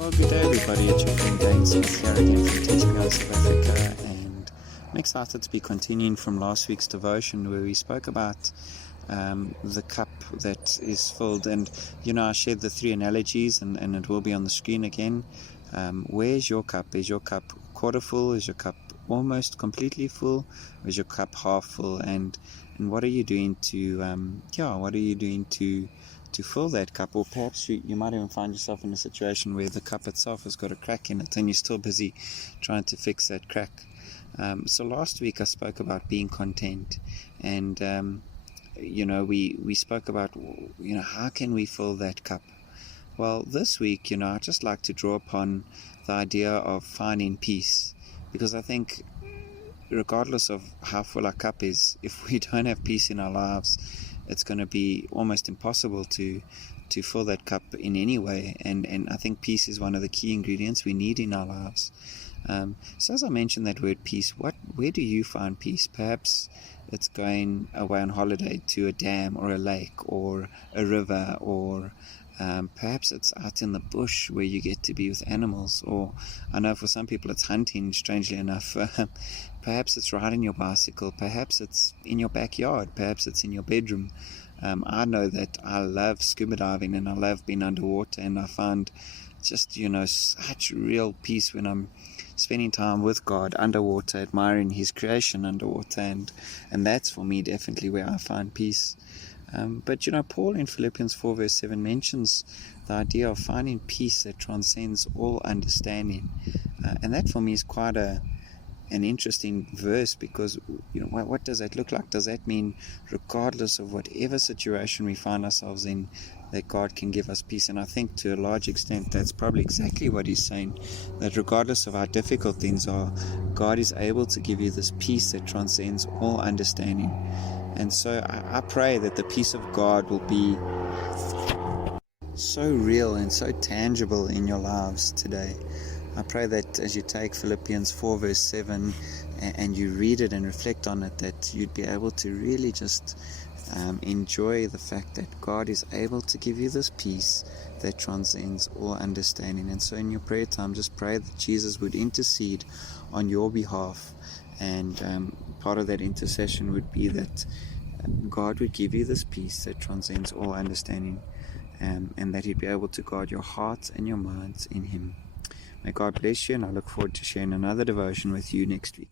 Well, good day everybody, it's your friend Dane Smith here again from TeachBeyond South Africa, and I'm excited to be continuing from last week's devotion where we spoke about the cup that is filled. And I shared the three analogies, and it will be on the screen again. Where's your cup? Is your cup quarter full? Is your cup almost completely full? Or is your cup half full? And what are you doing to fill that cup? Or perhaps you might even find yourself in a situation where the cup itself has got a crack in it and you're still busy trying to fix that crack. So last week I spoke about being content, and we spoke about how can we fill that cup. Well, this week I'd just like to draw upon the idea of finding peace, because I think regardless of how full our cup is, if we don't have peace in our lives, it's going to be almost impossible to fill that cup in any way. And I think peace is one of the key ingredients we need in our lives. So as I mentioned that word peace, where do you find peace? Perhaps it's going away on holiday to a dam or a lake or a river, or perhaps it's out in the bush where you get to be with animals, or I know for some people it's hunting, strangely enough. Perhaps it's riding your bicycle, perhaps it's in your backyard, perhaps it's in your bedroom. I know that I love scuba diving and I love being underwater, and I find just such real peace when I'm spending time with God underwater, admiring His creation underwater, and that's for me definitely where I find peace. But Paul in Philippians 4 verse 7 mentions the idea of finding peace that transcends all understanding, and that for me is quite an interesting verse, because what does that look like? Does that mean regardless of whatever situation we find ourselves in, that God can give us peace? And I think to a large extent that's probably exactly what he's saying, that regardless of how difficult things are, God is able to give you this peace that transcends all understanding. And so I pray that the peace of God will be so real and so tangible in your lives today. I pray that as you take Philippians 4 verse 7 and you read it and reflect on it, that you'd be able to really just enjoy the fact that God is able to give you this peace that transcends all understanding. And so in your prayer time, just pray that Jesus would intercede on your behalf, and part of that intercession would be that God would give you this peace that transcends all understanding, and that He'd be able to guard your hearts and your minds in Him. May God bless you, and I look forward to sharing another devotion with you next week.